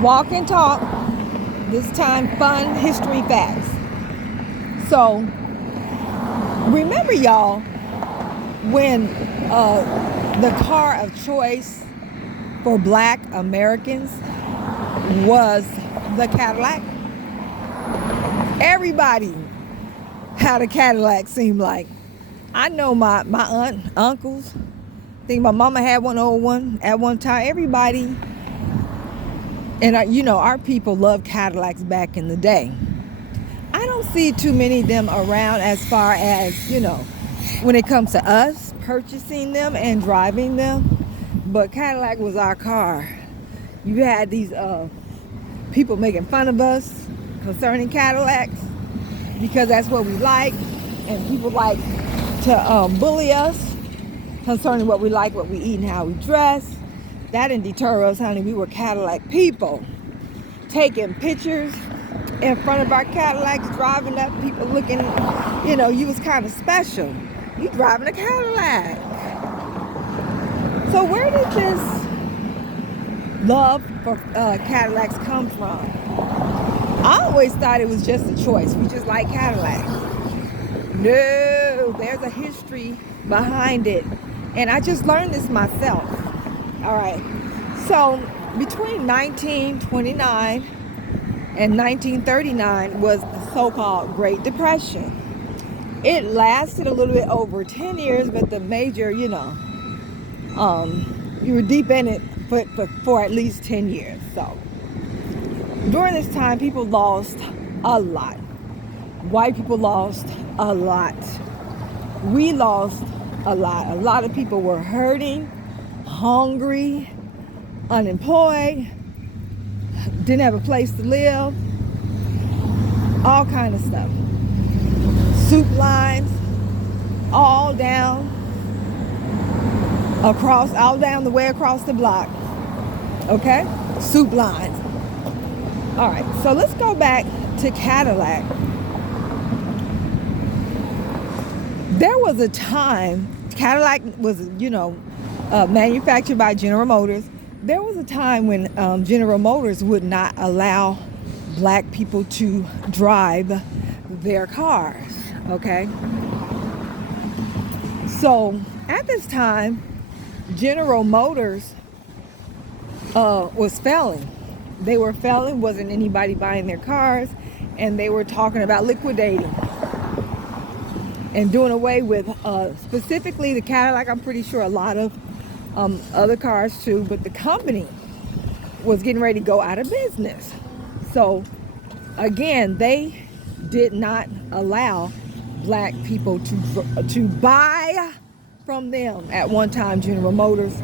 Walk and talk. This time, fun history facts. So, remember, y'all, when the car of choice for Black Americans was the Cadillac? Everybody had a Cadillac, seemed like. I know my aunt, uncles. I think my mama had one old one at one time. Everybody, and our people loved Cadillacs back in the day. I don't see too many of them around as far as, when it comes to us purchasing them and driving them. But Cadillac was our car. You had these people making fun of us concerning Cadillacs because that's what we like, and people like to bully us concerning what we like, what we eat, and how we dress. That didn't deter us, honey. We were Cadillac people, taking pictures in front of our Cadillacs, driving up, people looking, you was kind of special. You driving a Cadillac. So where did this love for Cadillacs come from? I always thought it was just a choice. We just like Cadillacs. No, there's a history behind it. And I just learned this myself. All right. So between 1929 and 1939 was the so-called Great Depression. It lasted a little bit over 10 years, but the major, you were deep in it for at least 10 years. So during this time, people lost a lot. White people lost a lot. We lost a lot. A lot of people were hurting, hungry, unemployed, didn't have a place to live, all kind of stuff. Soup lines all down the way across the block. Okay? Soup lines. All right, so let's go back to Cadillac. There was a time, Cadillac was, manufactured by General Motors. There was a time when General Motors would not allow Black people to drive their cars, okay? So at this time, General Motors was failing. They were failing, wasn't anybody buying their cars, and they were talking about liquidating and doing away with specifically the Cadillac. I'm pretty sure a lot of other cars too, but the company was getting ready to go out of business. So again, they did not allow Black people to buy from them. At one time, General Motors,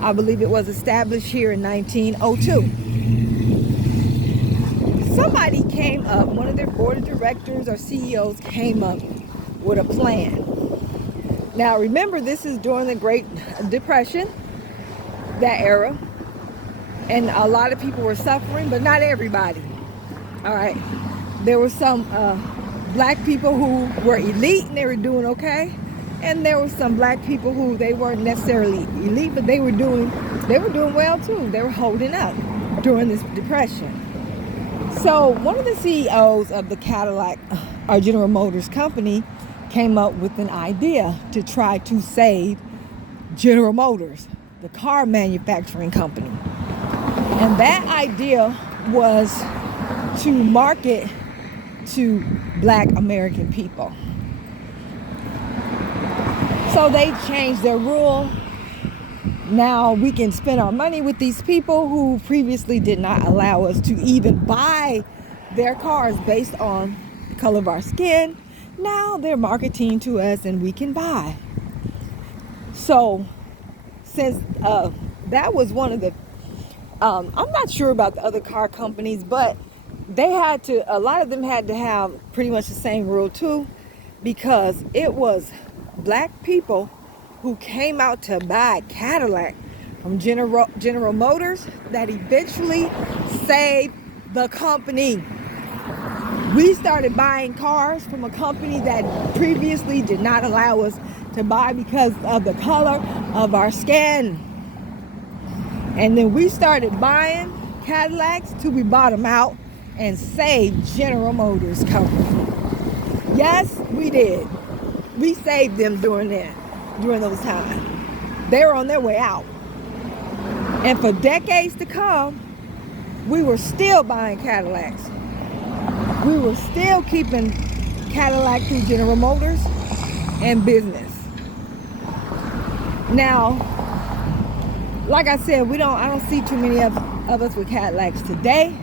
I believe it was established here in 1902. Somebody came up, one of their board of directors or CEOs came up with a plan. Now remember, this is during the Great Depression, that era, and a lot of people were suffering, but not everybody. All right, there were some Black people who were elite and they were doing okay, and there were some Black people who they weren't necessarily elite, but they were doing well too. They were holding up during this depression. So one of the CEOs of the Cadillac or General Motors company came up with an idea to try to save General Motors, the car manufacturing company. And that idea was to market to Black American people. So they changed their rule. Now we can spend our money with these people who previously did not allow us to even buy their cars based on the color of our skin. Now they're marketing to us and we can buy. So since that was one of the, I'm not sure about the other car companies, but a lot of them had to have pretty much the same rule too, because it was Black people who came out to buy Cadillac from General Motors that eventually saved the company. We started buying cars from a company that previously did not allow us to buy because of the color of our skin. And then we started buying Cadillacs till we bought them out and saved General Motors Company. Yes, we did. We saved them during those times. They were on their way out. And for decades to come, we were still buying Cadillacs. We were still keeping Cadillac through General Motors and business. Now, like I said, I don't see too many of us with Cadillacs today,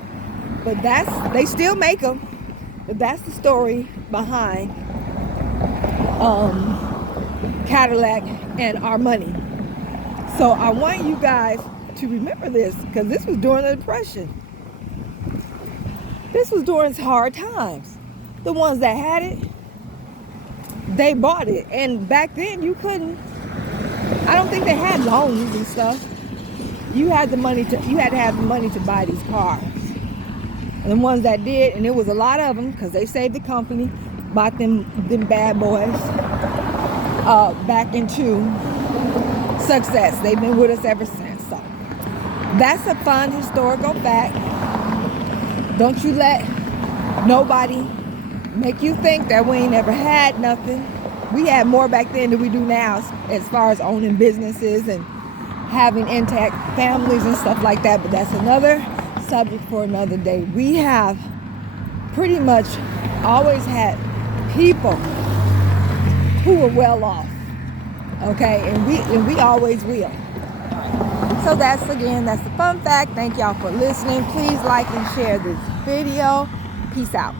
but they still make them. But that's the story behind Cadillac and our money. So I want you guys to remember this, because this was during the Depression. This was during hard times. The ones that had it, they bought it. And back then you couldn't, I don't think they had loans and stuff. You had to have the money to buy these cars. And the ones that did, and it was a lot of them, because they saved the company, bought them bad boys back into success. They've been with us ever since. So that's a fun historical fact. Don't you let nobody make you think that we ain't never had nothing. We had more back then than we do now, as far as owning businesses and having intact families and stuff like that. But that's another subject for another day. We have pretty much always had people who were well off. Okay, and we always will. So that's the fun fact. Thank y'all for listening. Please like and share this video. Peace out.